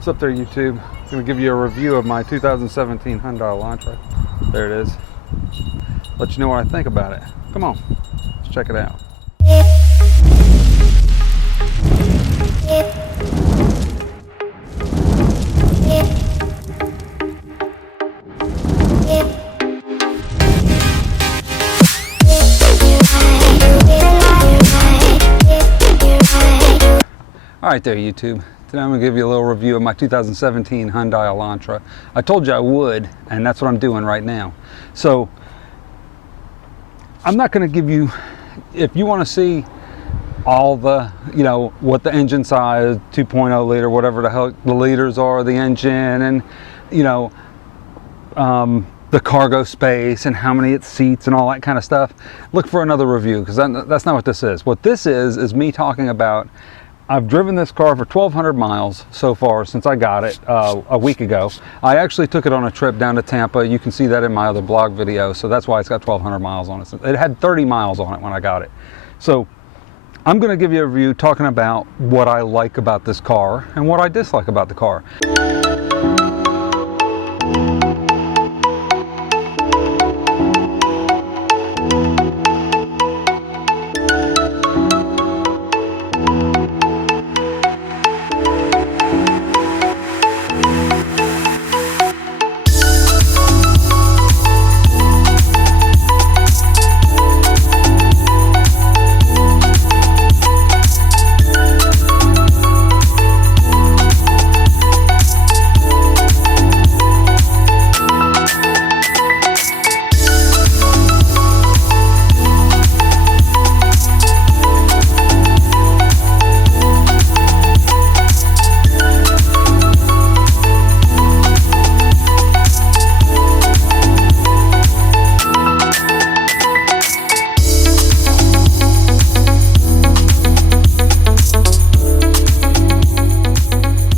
What's up there, YouTube? I'm going to give you a review of my 2017 Hyundai Elantra. There it is. Let you know what I think about it. Come on, let's check it out. All right there, YouTube. Today I'm going to give you a little review of my 2017 Hyundai Elantra. I told you I would, and that's what I'm doing right now. So I'm not going to give you, if you want to see all the, what the engine size, 2.0 liter, whatever the hell the liters are, the engine, and the cargo space and how many it seats and all that kind of stuff, look for another review, because that's not what this is. What this is me talking about, I've driven this car for 1,200 miles so far since I got it a week ago. I actually took it on a trip down to Tampa. You can see that in my other blog video, so that's why it's got 1,200 miles on it. It had 30 miles on it when I got it. So I'm going to give you a review talking about what I like about this car and what I dislike about the car.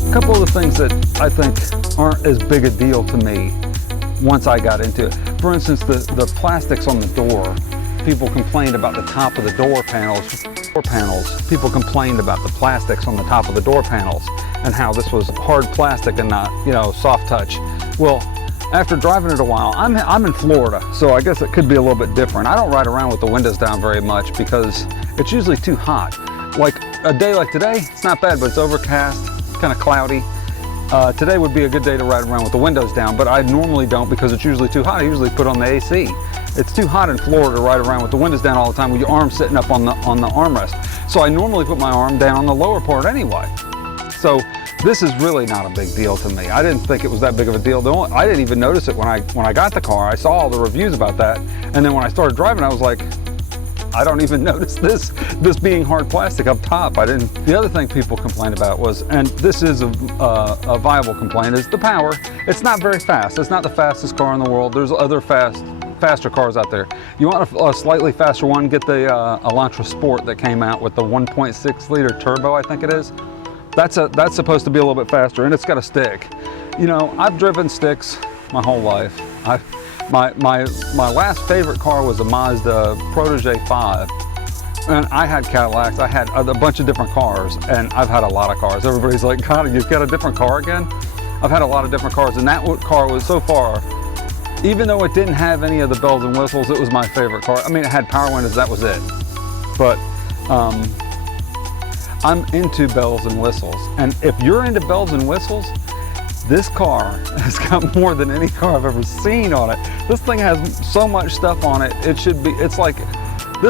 A couple of the things that I think aren't as big a deal to me once I got into it. For instance, the plastics on the door. People complained about the top of the door panels. People complained about the plastics on the top of the door panels and how this was hard plastic and not, soft touch. Well, after driving it a while, I'm in Florida, so I guess it could be a little bit different. I don't ride around with the windows down very much because it's usually too hot. Like a day like today, it's not bad, but it's overcast, kind of cloudy. Today would be a good day to ride around with the windows down, but I normally don't because it's usually too hot. I usually put on the AC. It's too hot in Florida to ride around with the windows down all the time with your arm sitting up on the armrest. So I normally put my arm down on the lower part anyway. So this is really not a big deal to me. I didn't think it was that big of a deal. I didn't even notice it when I got the car. I saw all the reviews about that, and then when I started driving, I was like, I don't even notice this being hard plastic up top. I didn't. The other thing people complained about was, and this is a viable complaint, is the power. It's not very fast. It's not the fastest car in the world. There's other faster cars out there. You want a slightly faster one, get the Elantra Sport that came out with the 1.6 liter turbo, I think it is. That's supposed to be a little bit faster, and it's got a stick. I've driven sticks my whole life. My last favorite car was a Mazda Protege 5, and I had Cadillacs. I had a bunch of different cars, and I've had a lot of cars. Everybody's like, God, you've got a different car again? I've had a lot of different cars, and that car was so far, even though it didn't have any of the bells and whistles, it was my favorite car. I mean, it had power windows, that was it. But I'm into bells and whistles, and if you're into bells and whistles, this car has got more than any car I've ever seen on it. This thing has so much stuff on it. This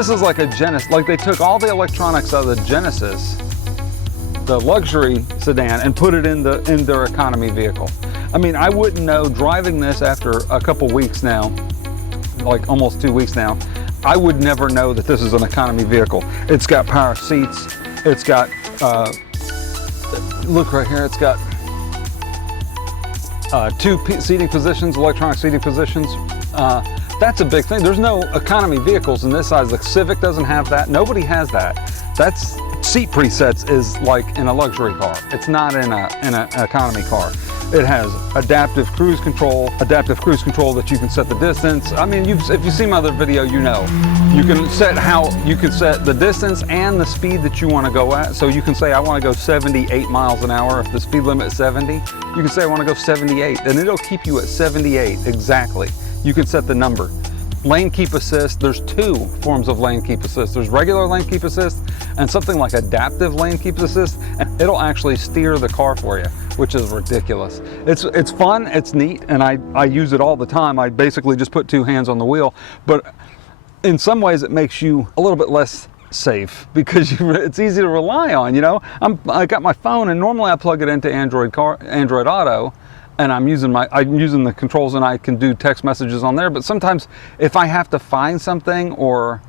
is like a Genesis. Like they took all the electronics out of the Genesis, the luxury sedan, and put it in their economy vehicle. I mean, I wouldn't know driving this after a couple weeks now, like almost 2 weeks now, I would never know that this is an economy vehicle. It's got power seats. It's got, look right here, it's got two seating positions, electronic seating positions. That's a big thing. There's no economy vehicles in this size. The Civic doesn't have that. Nobody has that. That's seat presets is like in a luxury car. It's not in an economy car. It has adaptive cruise control that you can set the distance. I mean, if you've seen my other video, you know. You can set the distance and the speed that you want to go at. So you can say, I want to go 78 miles an hour. If the speed limit is 70, you can say, I want to go 78, and it'll keep you at 78 exactly. You can set the number. Lane keep assist, there's two forms of lane keep assist. There's regular lane keep assist and something like adaptive lane keep assist, and it'll actually steer the car for you, which is ridiculous. It's fun, it's neat, and I use it all the time. I basically just put two hands on the wheel, but in some ways it makes you a little bit less safe because it's easy to rely on, you know? I got my phone, and normally I plug it into Android Auto, and I'm using the controls, and I can do text messages on there. But sometimes if I have to find something, or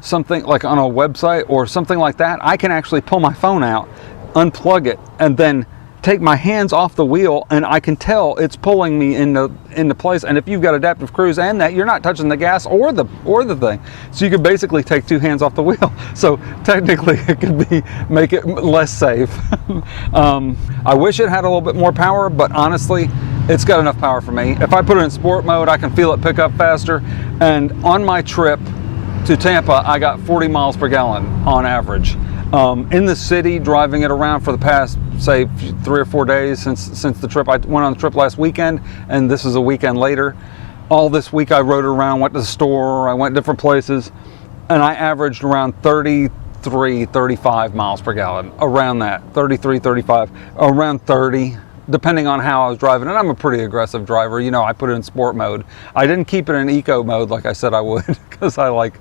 something like on a website or something like that, I can actually pull my phone out, unplug it, and then take my hands off the wheel, and I can tell it's pulling me into place. And if you've got adaptive cruise and that, you're not touching the gas or the thing, so you could basically take two hands off the wheel. So technically it could make it less safe. I wish it had a little bit more power, but honestly it's got enough power for me. If I put it in sport mode, I can feel it pick up faster. And on my trip to Tampa, I got 40 miles per gallon on average. In the city, driving it around for the past, say, 3 or 4 days since the trip. I went on the trip last weekend, and this is a weekend later. All this week I rode around, went to the store, I went different places, and I averaged around 33, 35 miles per gallon, around that, 33, 35, around 30, depending on how I was driving. And I'm a pretty aggressive driver. You know, I put it in sport mode. I didn't keep it in eco mode like I said I would, because I like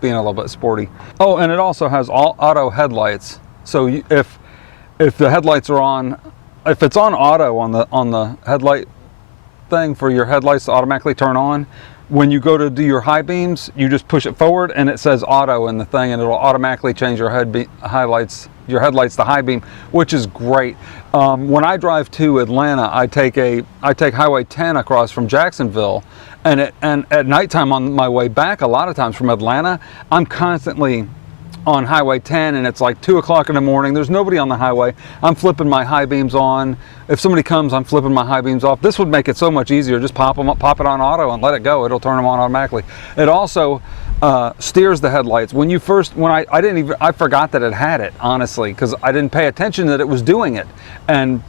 being a little bit sporty. Oh, and it also has auto headlights. So if the headlights are on, if it's on auto on the headlight thing for your headlights to automatically turn on, when you go to do your high beams, you just push it forward and it says auto in the thing, and it'll automatically change your headlights to high beam, which is great. When I drive to Atlanta, I take Highway 10 across from Jacksonville, and at nighttime on my way back, a lot of times from Atlanta, I'm constantly on Highway 10, and it's like 2 o'clock in the morning. There's nobody on the highway. I'm flipping my high beams on. If somebody comes, I'm flipping my high beams off. This would make it so much easier. Just pop it on auto and let it go. It'll turn them on automatically. It also steers the headlights. I forgot that it had it, honestly, because I didn't pay attention that it was doing it. And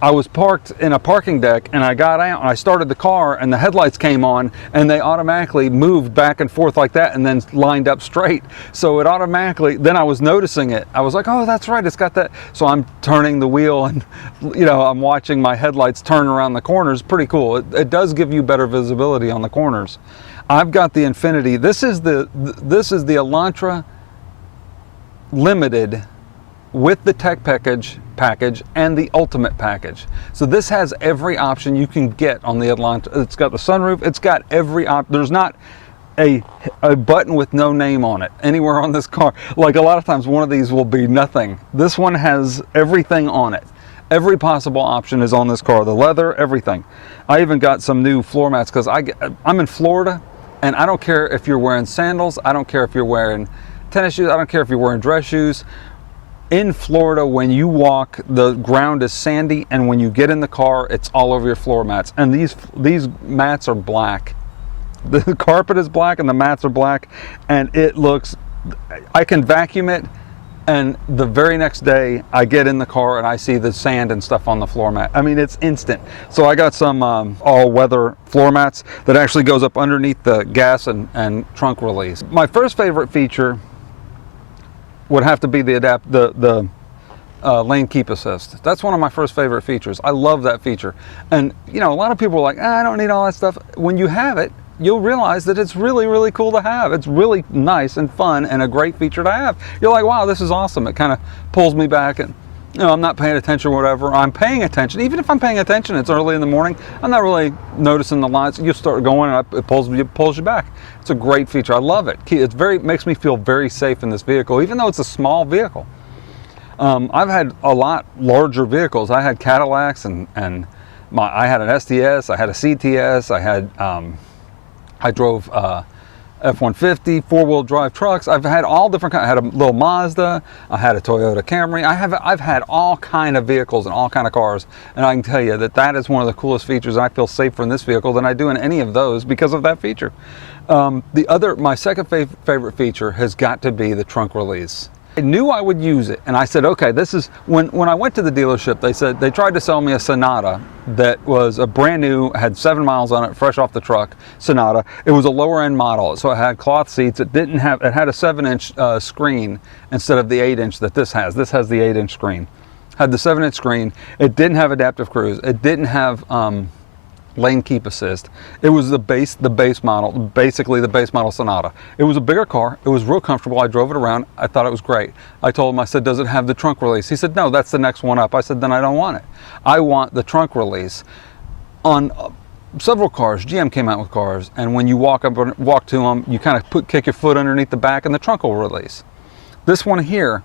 I was parked in a parking deck, and I got out and I started the car, and the headlights came on, and they automatically moved back and forth like that, and then lined up straight. So it automatically, then I was noticing it. I was like, oh, that's right, it's got that. So I'm turning the wheel, and you know, I'm watching my headlights turn around the corners. Pretty cool. It does give you better visibility on the corners. I've got the Infinity. This is the Elantra Limited with the tech package and the ultimate package. So this has every option you can get on the Elantra. It's got the sunroof, it's got every option. There's not a button with no name on it anywhere on this car. Like a lot of times one of these will be nothing. This one has everything on it. Every possible option is on this car. The leather, everything. I even got some new floor mats because I'm in Florida, and I don't care if you're wearing sandals, I don't care if you're wearing tennis shoes, I don't care if you're wearing dress shoes. In Florida, when you walk, the ground is sandy, and when you get in the car, it's all over your floor mats. And these mats are black. The carpet is black and the mats are black, and it looks, I can vacuum it, and the very next day I get in the car and I see the sand and stuff on the floor mat. I mean, it's instant. So I got some all-weather floor mats that actually goes up underneath the gas and trunk release. My first favorite feature would have to be the lane keep assist. That's one of my first favorite features. I love that feature. And you know, a lot of people are like, I don't need all that stuff. When you have it, you'll realize that it's really, really cool to have. It's really nice and fun and a great feature to have. You're like, wow, this is awesome. It kind of pulls me back, and you know, I'm not paying attention or whatever. I'm paying attention. Even if I'm paying attention, it's early in the morning, I'm not really noticing the lines. You start going and it pulls you back. It's a great feature. I love it. It makes me feel very safe in this vehicle, even though it's a small vehicle. I've had a lot larger vehicles. I had Cadillacs, and I had an STS, I had a CTS, I drove F-150, four-wheel drive trucks. I've had all different kinds. I had a little Mazda. I had a Toyota Camry. I've had all kind of vehicles and all kind of cars, and I can tell you that that is one of the coolest features. I feel safer in this vehicle than I do in any of those because of that feature. My second favorite feature has got to be the trunk release. I knew I would use it, and I said, okay, this is, when I went to the dealership, they tried to sell me a Sonata that was a brand new, had 7 miles on it, fresh off the truck, Sonata. It was a lower end model, so it had cloth seats. It had a 7-inch screen instead of the 8-inch that this has. This has the 8-inch screen. Had the 7-inch screen. It didn't have adaptive cruise. It didn't have lane keep assist. It was the base model, basically the base model Sonata. It was a bigger car. It was real comfortable. I drove it around. I thought it was great. I told him, I said, does it have the trunk release? He said, no, that's the next one up. I said, then I don't want it. I want the trunk release. On several cars, GM came out with cars, and when you walk to them, you kind of kick your foot underneath the back and the trunk will release. This one here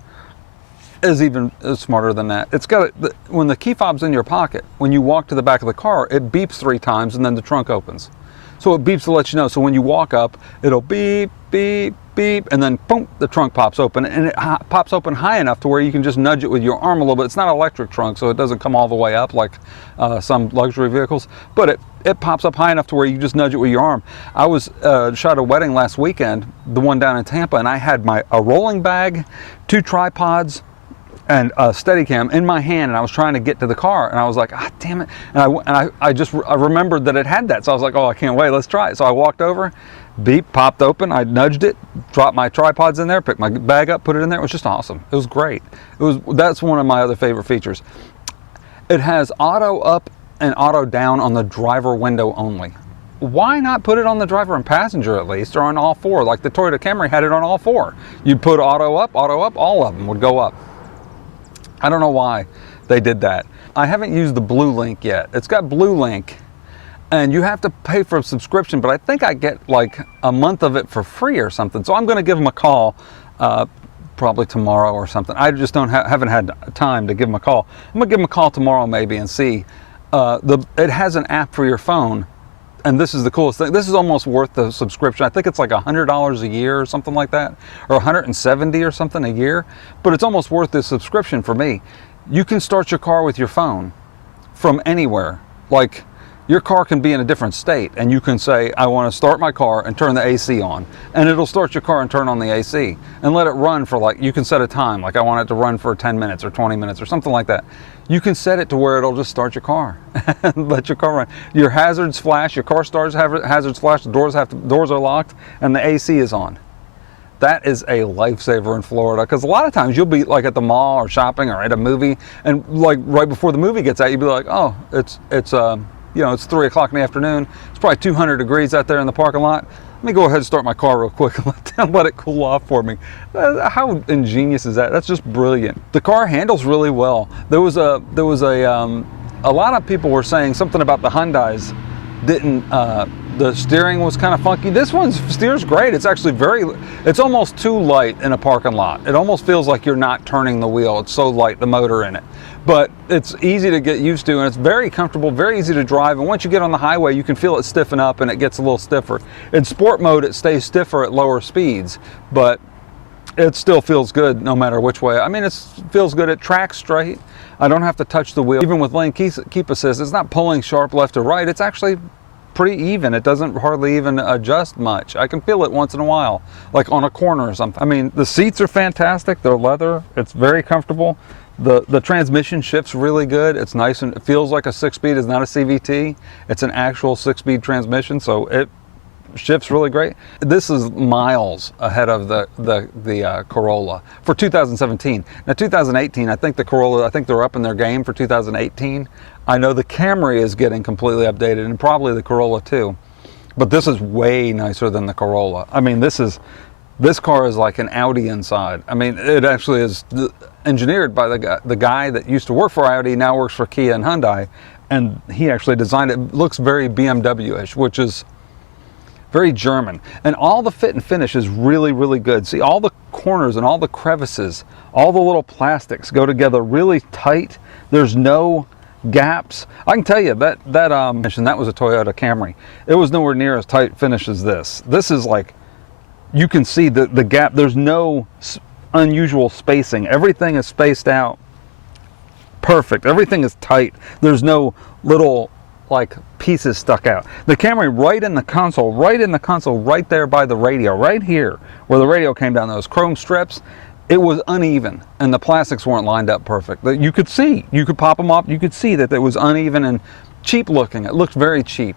is even smarter than that. It's got when the key fob's in your pocket, when you walk to the back of the car, it beeps 3 times and then the trunk opens. So it beeps to let you know. So when you walk up, it'll beep, beep, beep, and then boom, the trunk pops open, and it pops open high enough to where you can just nudge it with your arm a little bit. It's not an electric trunk, so it doesn't come all the way up like some luxury vehicles, but it pops up high enough to where you just nudge it with your arm. I was shot a wedding last weekend, the one down in Tampa, and I had a rolling bag, 2 tripods, and a Steadicam in my hand, and I was trying to get to the car, and I was like, ah, damn it. And I remembered that it had that, so I was like, oh, I can't wait, let's try it. So I walked over, beep, popped open, I nudged it, dropped my tripods in there, picked my bag up, put it in there. It was just awesome. It was great. That's one of my other favorite features. It has auto up and auto down on the driver window only. Why not put it on the driver and passenger at least, or on all 4? Like the Toyota Camry had it on all 4. You'd put auto up, all of them would go up. I don't know why they did that. I haven't used the Blue Link yet. It's got Blue Link, and you have to pay for a subscription, but I think I get like a month of it for free or something. So I'm going to give them a call probably tomorrow or something. I just haven't had time to give them a call. I'm going to give them a call tomorrow maybe and see. It has an app for your phone, and this is the coolest thing. This is almost worth the subscription. I think it's like $100 a year or something like that, or $170 or something a year, but it's almost worth the subscription for me. You can start your car with your phone from anywhere. Like, your car can be in a different state, and you can say, I want to start my car and turn the AC on, and it'll start your car and turn on the AC and let it run for, like, you can set a time, like I want it to run for 10 minutes or 20 minutes or something like that. You can set it to where it'll just start your car and let your car run. Your hazards flash, your car starts, hazards flash, the doors are locked, and the AC is on. That is a lifesaver in Florida, because a lot of times you'll be like at the mall or shopping or at a movie, and like right before the movie gets out, you'll be like, oh, it's 3 o'clock in the afternoon. It's probably 200 degrees out there in the parking lot. Let me go ahead and start my car real quick and let it cool off for me. How ingenious is that? That's just brilliant. The car handles really well. There was a lot of people were saying something about the Hyundais didn't, the steering was kind of funky. This one steers great. It's actually it's almost too light in a parking lot. It almost feels like you're not turning the wheel. It's so light, the motor in it. But it's easy to get used to, and it's very comfortable, very easy to drive. And once you get on the highway, you can feel it stiffen up, and it gets a little stiffer. In sport mode, it stays stiffer at lower speeds, but it still feels good no matter which way. I mean, it feels good. It tracks straight. I don't have to touch the wheel. Even with lane keep assist, it's not pulling sharp left or right. It's actually pretty even. It doesn't hardly even adjust much. I can feel it once in a while, like on a corner or something. I mean, the seats are fantastic. They're leather. It's very comfortable. The transmission shifts really good. It's nice, and it feels like a 6-speed. It's not a CVT. It's an actual 6-speed transmission, so it shifts really great. This is miles ahead of the Corolla for 2017. Now 2018, I think the Corolla, they're up in their game for 2018. I know the Camry is getting completely updated, and probably the Corolla too. But this is way nicer than the Corolla. I mean, this car is like an Audi inside. I mean, it actually is engineered by the guy that used to work for Audi, now works for Kia and Hyundai, and he actually designed it. It looks very BMW-ish, which is very German. And all the fit and finish is really, really good. See, all the corners and all the crevices, all the little plastics go together really tight. There's no gaps. I can tell you that was a Toyota Camry. It was nowhere near as tight finish as this. This is like you can see the gap. There's no unusual spacing. Everything is spaced out perfect. Everything is tight. There's no little like pieces stuck out. The Camry right in the console, right there by the radio, right here where the radio came down, those chrome strips, it was uneven and the plastics weren't lined up perfect. You could see, you could pop them up, you could see that it was uneven and cheap looking. It looked very cheap.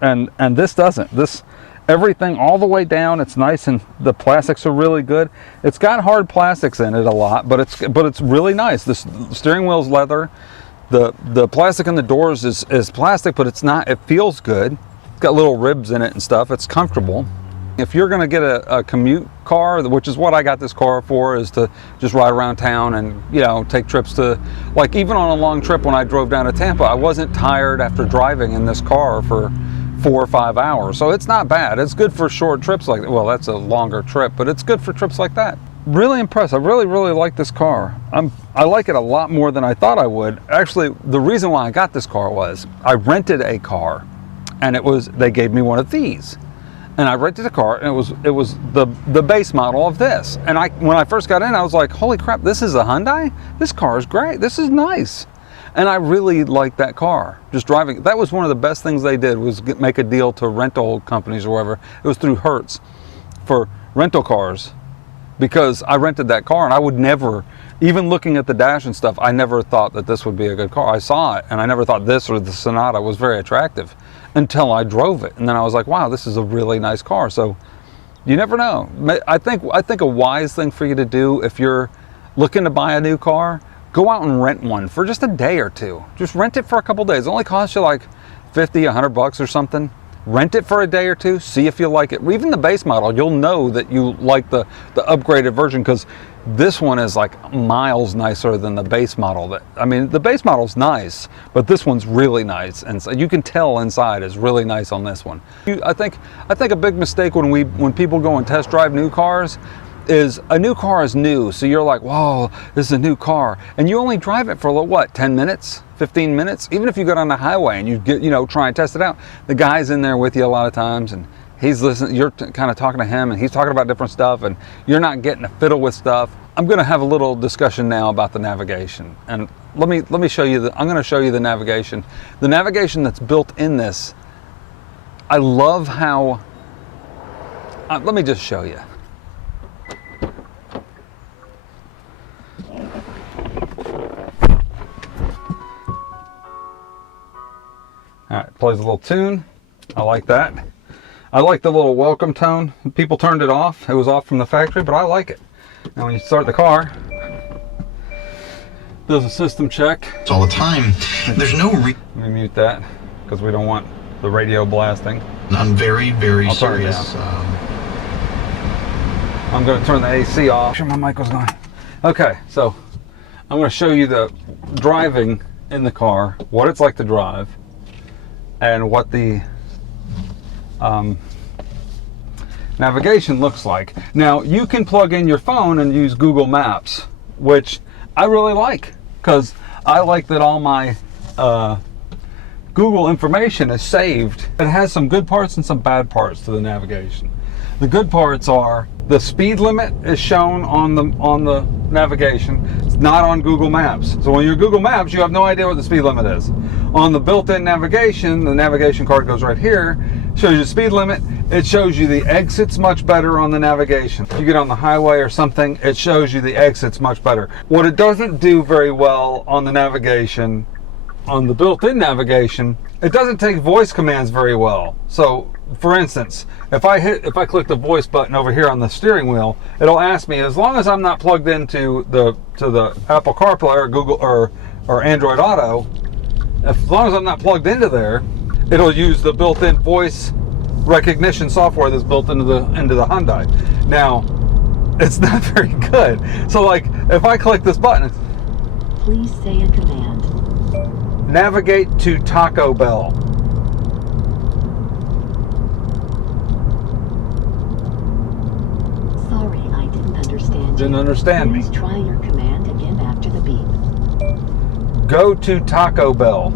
And this doesn't. This, everything all the way down, it's nice, and the plastics are really good. It's got hard plastics in it a lot, but it's really nice. The steering wheel's leather. The plastic in the doors is plastic, but it's not, it feels good. It's got little ribs in it and stuff. It's comfortable. If you're gonna get a commute car, which is what I got this car for, is to just ride around town and, you know, take trips to, like even on a long trip when I drove down to Tampa, I wasn't tired after driving in this car for 4 or 5 hours. So it's not bad. It's good for short trips like that. Well, that's a longer trip, but it's good for trips like that. Really impressed. I really like this car. I like it a lot more than I thought I would. Actually, the reason why I got this car was I rented a car, and they gave me one of these, and I rented a car, and it was the base model of this. And when I first got in, I was like, holy crap, this is a Hyundai? This car is great. This is nice. And I really liked that car. Just driving, that was one of the best things they did, was make a deal to rental companies or whatever. It was through Hertz for rental cars, because I rented that car, and I would never, even looking at the dash and stuff, I never thought that this would be a good car. I saw it, and I never thought this or the Sonata was very attractive until I drove it. And then I was like, wow, this is a really nice car. So you never know. I think a wise thing for you to do if you're looking to buy a new car, go out and rent one for just a day or two. Just rent it for a couple days. It only costs you like 50, 100 bucks or something. Rent it for a day or two, see if you like it. Even the base model, you'll know that you like the upgraded version, because this one is like miles nicer than the base model. I mean, the base model's nice, but this one's really nice, and so you can tell inside is really nice on this one. I think a big mistake when people go and test drive new cars is a new car is new, so you're like, whoa, this is a new car, and you only drive it for what, 10 minutes, 15 minutes? Even if you go down the highway and you get, try and test it out, the guy's in there with you a lot of times, and he's listening, you're kind of talking to him, and he's talking about different stuff, and you're not getting a fiddle with stuff. I'm going to have a little discussion now about the navigation, and let me show you I'm going to show you the navigation that's built in this. I love how let me just show you. All right, plays a little tune. I like that. I like the little welcome tone. People turned it off. It was off from the factory, but I like it. Now when you start the car, does a system check. It's all the time. There's no Let me mute that, because we don't want the radio blasting. I'm very I'll serious. I'm going to turn the AC off. Make sure my mic was going. Okay, so I'm going to show you the driving in the car, what it's like to drive, and what the navigation looks like. Now, you can plug in your phone and use Google Maps, which I really like, because I like that all my Google information is saved. It has some good parts and some bad parts to the navigation. The good parts are the speed limit is shown on the navigation. It's not on Google Maps. So when you're Google Maps, you have no idea what the speed limit is. On the built-in navigation, the navigation card goes right here, shows you the speed limit. It shows you the exits much better on the navigation. If you get on the highway or something, it shows you the exits much better. What it doesn't do very well on the navigation, on the built-in navigation, it doesn't take voice commands very well. So for instance, if I click the voice button over here on the steering wheel, it'll ask me, as long as I'm not plugged into the Apple CarPlay or Google or Android Auto, as long as I'm not plugged into there, it'll use the built-in voice recognition software that's built into the Hyundai. Now, it's not very good. So like, if I click this button, please say a command. Navigate to Taco Bell. Sorry, I didn't understand. Didn't understand me. Please try your command again after the beep. Go to Taco Bell.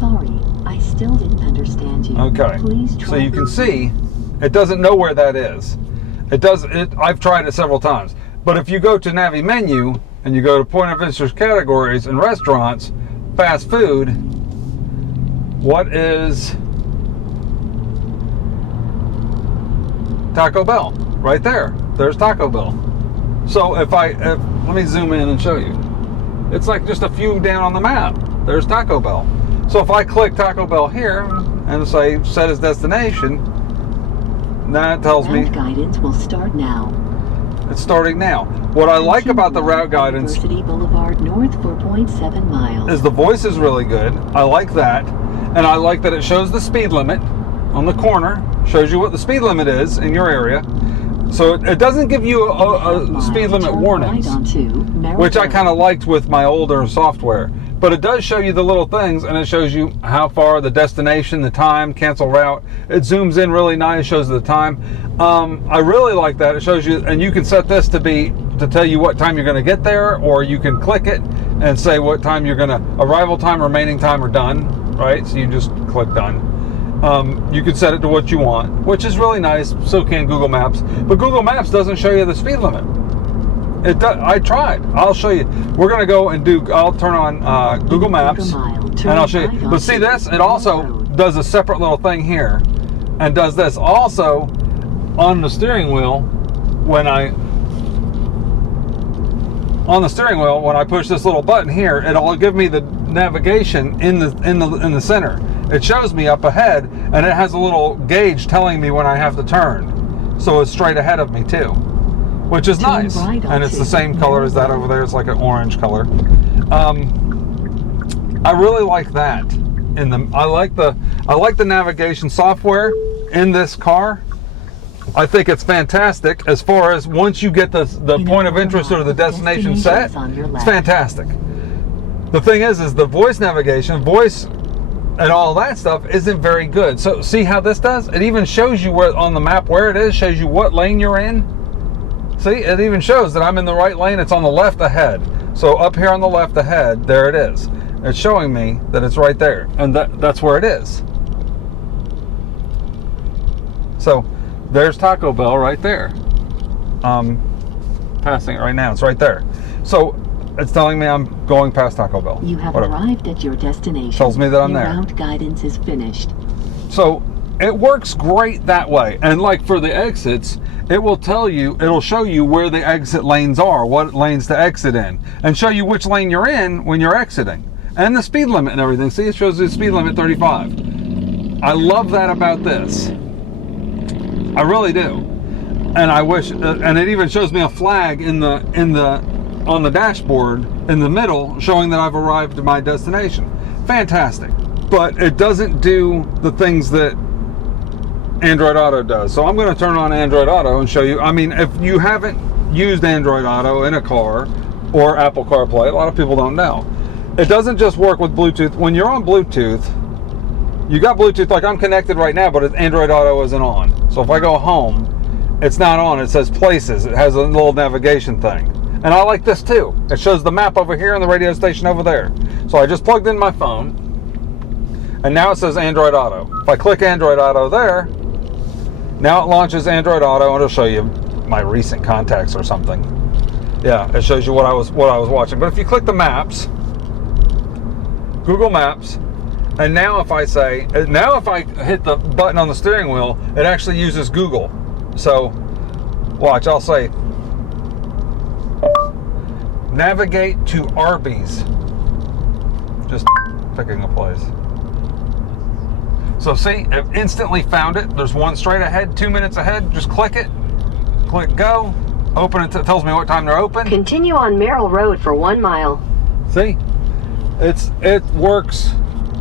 Sorry, I still didn't understand you. Okay. Please So try you can see it doesn't know where that is. I've tried it several times. But if you go to Navi menu and you go to point of interest categories and restaurants, fast food, what is Taco Bell? Right there. There's Taco Bell. So let me zoom in and show you. It's like just a few down on the map. There's Taco Bell. So if I click Taco Bell here and say set as destination, that tells me Route guidance will start now. it's starting now. What I like about the route guidance University Boulevard North 4.7 miles. is the voice is really good. I like that. And I like that it shows the speed limit on the corner, shows you what the speed limit is in your area. So it doesn't give you a speed limit warnings, which I kind of liked with my older software. But it does show you the little things, and it shows you how far, the destination, the time, cancel route. It zooms in really nice, shows the time. I really like that. It shows you, and you can set this to tell you what time you're going to get there, or you can click it and say what time you're going to, arrival time, remaining time, or done, right? So you just click done. You can set it to what you want, which is really nice. So can Google Maps. But Google Maps doesn't show you the speed limit. It does. I tried. I'll show you. We're going to go and I'll turn on Google Maps, and I'll show you. But see this? It also does a separate little thing here, and does this. Also, on the steering wheel, when I push this little button here, it'll give me the navigation in the center. It shows me up ahead, and it has a little gauge telling me when I have to turn. So it's straight ahead of me too, which is nice. And it's the same color as that over there. It's like an orange color. I really like that. I like the navigation software in this car. I think it's fantastic as far as once you get the point of interest or the destination set, it's fantastic. The thing is the voice navigation, and all that stuff isn't very good. So see how this does? It even shows you where on the map where it is, shows you what lane you're in. See, it even shows that I'm in the right lane. It's on the left ahead. So up here on the left ahead, there it is. It's showing me that it's right there, and that's where it is. So there's Taco Bell right there. Passing it right now. It's right there. So it's telling me I'm going past Taco Bell. You have arrived at your destination. Tells me that I'm there. Your route guidance is finished. So it works great that way. And like for the exits, it'll show you where the exit lanes are, what lanes to exit in, and show you which lane you're in when you're exiting, and the speed limit and everything. See, it shows the speed limit 35. I love that about this. I really do. And I wish, and it even shows me a flag on the dashboard in the middle showing that I've arrived at my destination. Fantastic. But it doesn't do the things that Android Auto does. So I'm going to turn on Android Auto and show you. I mean, if you haven't used Android Auto in a car or Apple CarPlay, a lot of people don't know. It doesn't just work with Bluetooth. When you're on Bluetooth, you got Bluetooth, like I'm connected right now, but Android Auto isn't on. So if I go home, it's not on. It says places. It has a little navigation thing. And I like this too. It shows the map over here and the radio station over there. So I just plugged in my phone, and now it says Android Auto. If I click Android Auto there, now it launches Android Auto, and it'll show you my recent contacts or something. Yeah, it shows you what I was watching. But if you click the maps, Google Maps, and now if I hit the button on the steering wheel, it actually uses Google. So watch, I'll say navigate to Arby's. Just picking a place. So see, it instantly found it. There's one straight ahead, 2 minutes ahead. Just click it, click go, open it. It tells me what time they're open. Continue on Merrill Road for 1 mile. See, it works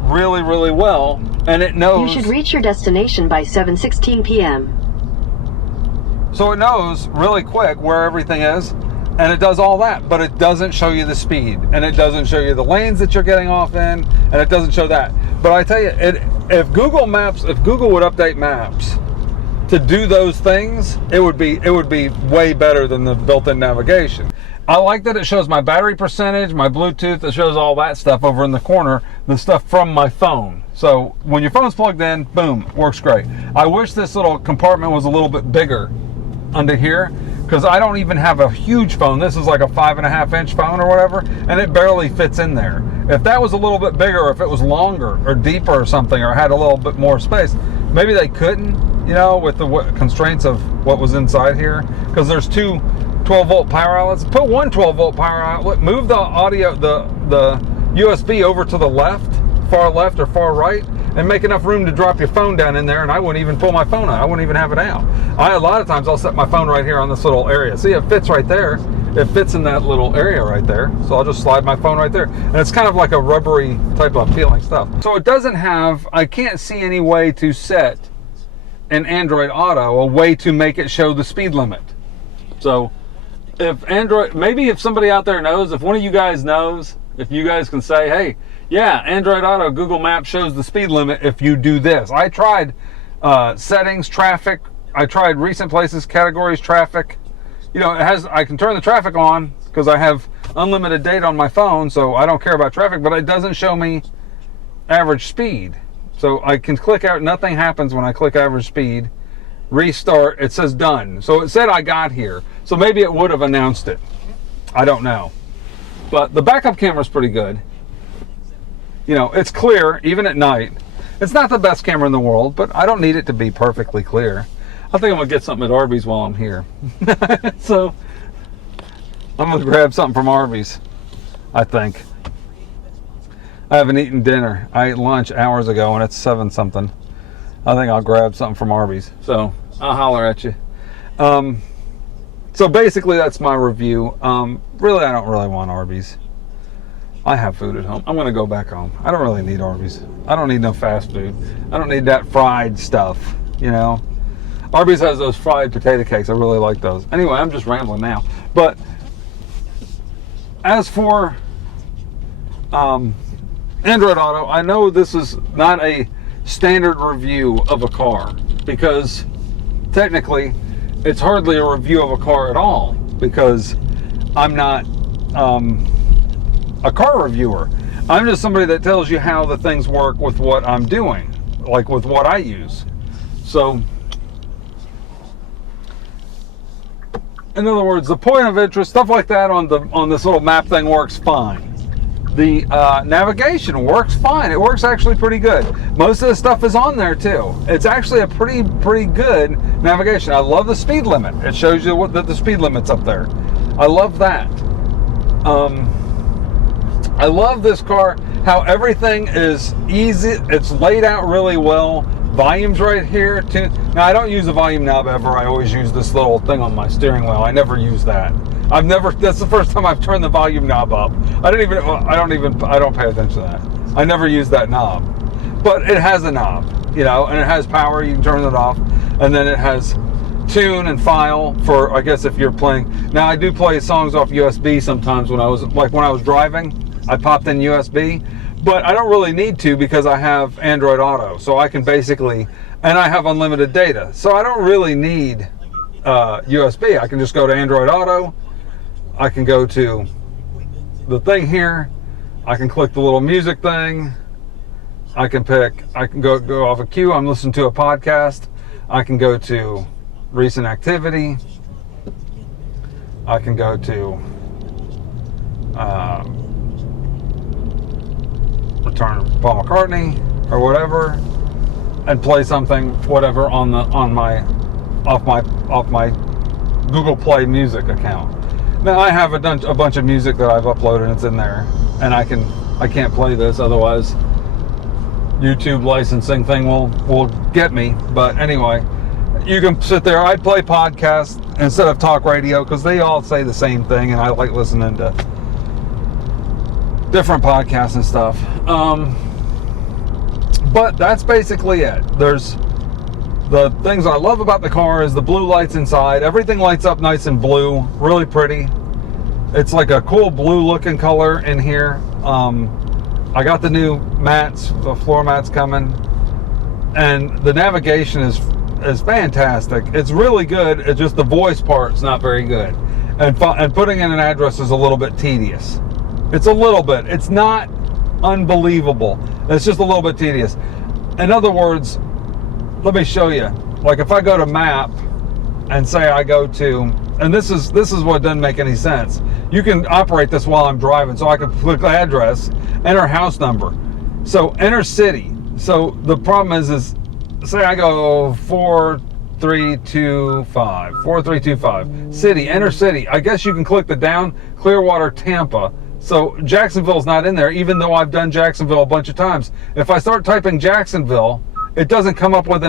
really, really well, and it knows. You should reach your destination by 7:16 p.m. So it knows really quick where everything is, and it does all that, but it doesn't show you the speed, and it doesn't show you the lanes that you're getting off in, and it doesn't show that. But I tell you, if Google would update Maps to do those things, it would be way better than the built-in navigation. I like that it shows my battery percentage, my Bluetooth, it shows all that stuff over in the corner, the stuff from my phone. So when your phone's plugged in, boom, works great. I wish this little compartment was a little bit bigger under here, because I don't even have a huge phone. This is like a 5.5-inch phone or whatever, and it barely fits in there. If that was a little bit bigger, or if it was longer or deeper or something, or had a little bit more space, maybe they couldn't, you know, with the constraints of what was inside here, because there's two 12-volt power outlets. Put one 12-volt power outlet, move the audio, the USB over to the left, far left or far right, and make enough room to drop your phone down in there, and I wouldn't even pull my phone out. I wouldn't even have it out. A lot of times I'll set my phone right here on this little area. See, it fits right there. It fits in that little area right there. So I'll just slide my phone right there. And it's kind of like a rubbery type of feeling stuff. So it doesn't have, I can't see any way to set in Android Auto a way to make it show the speed limit. So if Android, maybe if somebody out there knows, if one of you guys knows, if you guys can say, hey, yeah, Android Auto, Google Maps shows the speed limit if you do this. I tried settings, traffic. I tried recent places, categories, traffic. You know, it has, I can turn the traffic on because I have unlimited data on my phone, so I don't care about traffic, but it doesn't show me average speed. So I can click out, nothing happens when I click average speed. Restart, it says done. So it said I got here. So maybe it would have announced it. I don't know. But the backup camera is pretty good. You know, it's clear, even at night. It's not the best camera in the world, but I don't need it to be perfectly clear. I think I'm gonna get something at Arby's while I'm here. So, I'm gonna grab something from Arby's, I think. I haven't eaten dinner. I ate lunch hours ago and it's 7 something. I think I'll grab something from Arby's. So, I'll holler at you. So basically that's my review. Really, I don't really want Arby's. I have food at home. I'm gonna go back home. I don't really need Arby's. I don't need no fast food. I don't need that fried stuff, you know. Arby's has those fried potato cakes. I really like those. Anyway, I'm just rambling now. But as for Android Auto, I know this is not a standard review of a car, because technically it's hardly a review of a car at all, because I'm not a car reviewer. I'm just somebody that tells you how the things work with what I'm doing, like with what I use. So in other words, the point of interest, stuff like that on this little map thing works fine. The navigation works fine. It works actually pretty good. Most of the stuff is on there too. It's actually a pretty good navigation. I love the speed limit. It shows you what the speed limit's up there. I love that. I love this car, how everything is easy. It's laid out really well. Volume's right here. Now, I don't use the volume knob ever. I always use this little thing on my steering wheel. I never use that. That's the first time I've turned the volume knob up. I don't pay attention to that. I never use that knob. But it has a knob, you know, and it has power. You can turn it off. And then it has tune and file for, I guess, if you're playing. Now, I do play songs off USB sometimes when I was driving. I popped in USB. But I don't really need to, because I have Android Auto. So I can basically, and I have unlimited data. So I don't really need USB. I can just go to Android Auto. I can go to the thing here. I can click the little music thing. I can go off a queue. I'm listening to a podcast. I can go to recent activity. I can go to return Paul McCartney or whatever, and play something, whatever, off my Google Play Music account. Now I have a bunch of music that I've uploaded and it's in there, and I can't play this, otherwise YouTube licensing thing will get me. But anyway, you can sit there. I play podcasts instead of talk radio, because they all say the same thing, and I like listening to different podcasts and stuff. But that's basically it. There's the things I love about the car is the blue lights inside. Everything lights up nice and blue, really pretty. It's like a cool blue looking color in here. I got the new mats, the floor mats coming, and the navigation is is fantastic. It's really good. It's just the voice part's not very good. And putting in an address is a little bit tedious. It's a little bit. It's not unbelievable. It's just a little bit tedious. In other words, let me show you. Like if I go to map and say I go to, and this is what doesn't make any sense. You can operate this while I'm driving, so I can click address, enter house number. So enter city. So the problem is say I go 4325 city, enter city. I guess you can click the down, Clearwater, Tampa. So Jacksonville's not in there, even though I've done Jacksonville a bunch of times. If I start typing Jacksonville, it doesn't come up with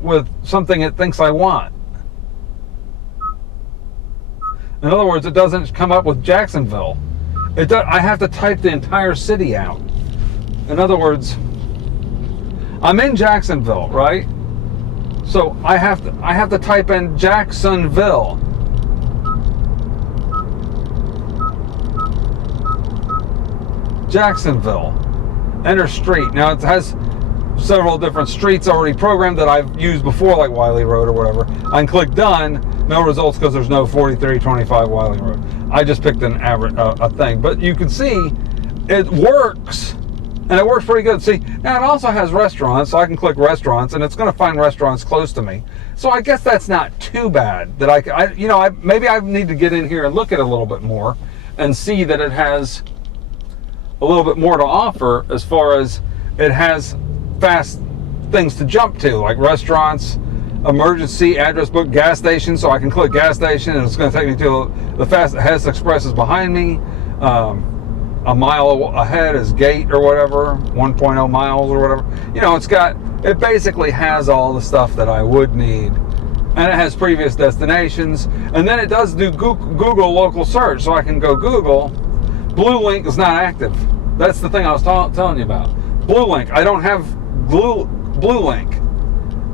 with something it thinks I want. In other words, it doesn't come up with Jacksonville. I have to type the entire city out. In other words, I'm in Jacksonville, right? So I have to type in Jacksonville. Jacksonville. Enter street. Now it has several different streets already programmed that I've used before, like Wiley Road or whatever. I can click done. No results because there's no 4325 Wiley Road. I just picked an average a thing, but you can see it works, and it works pretty good. See, now it also has restaurants, so I can click restaurants, and it's going to find restaurants close to me. So I guess that's not too bad. That maybe I need to get in here and look at it a little bit more and see that it has a little bit more to offer as far as it has fast things to jump to, like restaurants, emergency address book, gas station. So I can click gas station and it's going to take me to the fastest express is behind me. A mile ahead is gate or whatever, 1.0 miles or whatever. It basically has all the stuff that I would need. And it has previous destinations. And then it does do Google local search. So I can go Google. Blue Link is not active. That's the thing I was telling you about. Blue Link. I don't have Blue Link.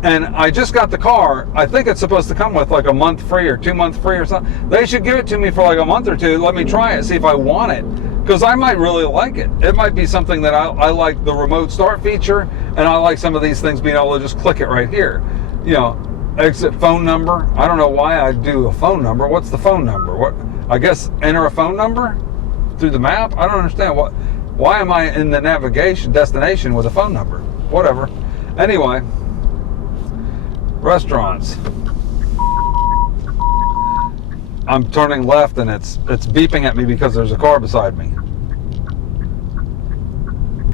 And I just got the car. I think it's supposed to come with like a month free or 2 month free or something. They should give it to me for like a month or two. Let me try it, see if I want it. Because I might really like it. It might be something that I like the remote start feature, and I like some of these things being able to just click it right here. Exit phone number. I don't know why I do a phone number. What's the phone number? What? I guess enter a phone number through the map. I don't understand why am I in the navigation destination with a phone number? Whatever. Anyway, restaurants. I'm turning left and it's beeping at me because there's a car beside me.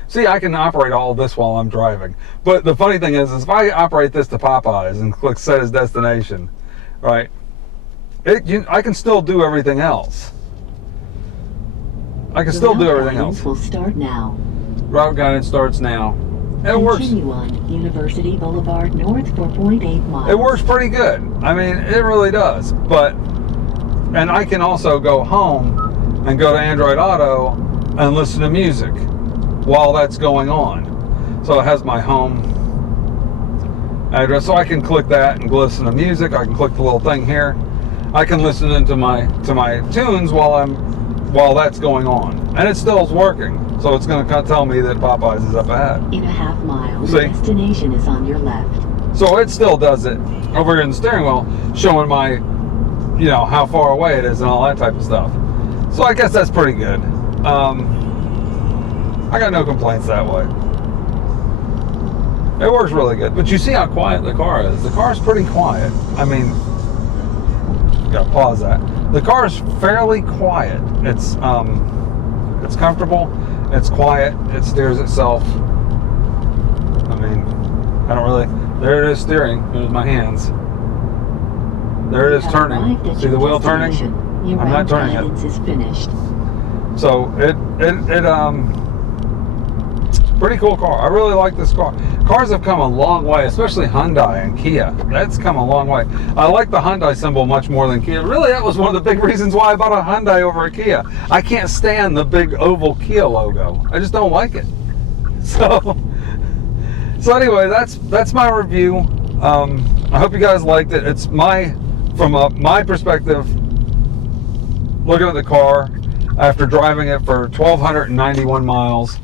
See, I can operate all of this while I'm driving. But the funny thing is if I operate this to Popeyes and click set as destination, right, I can still do everything else. I can still do everything else. Will start now. Route guidance starts now. It works. Continue on University Boulevard North 4.8 miles. It works pretty good. I mean, it really does. And I can also go home and go to Android Auto and listen to music while that's going on. So it has my home address. So I can click that and listen to music. I can click the little thing here. I can listen into my tunes while that's going on. And it still is working. So it's going to tell me that Popeyes is up ahead. In a half mile, See? the destination is on your left. So it still does it over here in the steering wheel, showing my, how far away it is and all that type of stuff. So I guess that's pretty good. I got no complaints that way. It works really good. But you see how quiet the car is. The car's pretty quiet. I mean, gotta pause that. The car is fairly quiet. It's comfortable. It's quiet. It steers itself. I mean, I don't really. There it is steering. There's my hands. There it is turning. See the wheel turning? I'm not turning it. Is finished. So pretty cool car. I really like this car. Cars have come a long way, especially Hyundai and Kia. That's come a long way. I like the Hyundai symbol much more than Kia. Really, that was one of the big reasons why I bought a Hyundai over a Kia. I can't stand the big oval Kia logo. I just don't like it. So anyway, that's my review. I hope you guys liked it. It's from my perspective, looking at the car after driving it for 1,291 miles.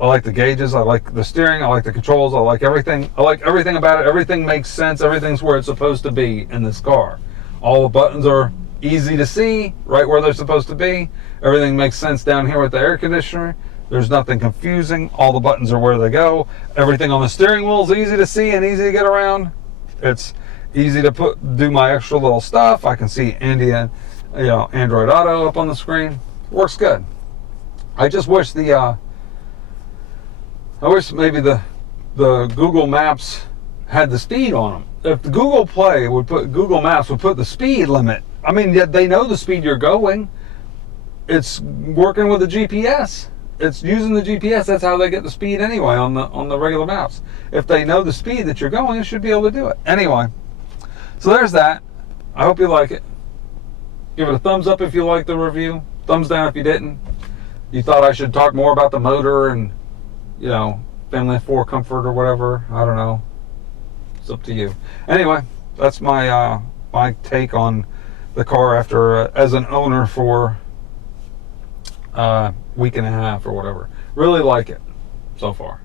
I like the gauges. I like the steering. I like the controls. I like everything. I like everything about it. Everything makes sense. Everything's where it's supposed to be in this car. All the buttons are easy to see, right where they're supposed to be. Everything makes sense down here with the air conditioner. There's nothing confusing. All the buttons are where they go. Everything on the steering wheel is easy to see and easy to get around. It's easy to do my extra little stuff. I can see Android Auto up on the screen. Works good. I just wish I wish maybe the Google Maps had the speed on them. If the Google Maps would put the speed limit. I mean, they know the speed you're going. It's working with the GPS. It's using the GPS. That's how they get the speed anyway on the regular maps. If they know the speed that you're going, it should be able to do it. Anyway, so there's that. I hope you like it. Give it a thumbs up if you liked the review. Thumbs down if you didn't. You thought I should talk more about the motor and, family of 4 comfort or whatever. I don't know. It's up to you. Anyway, that's my my take on the car after as an owner for week and a half or whatever. Really like it so far.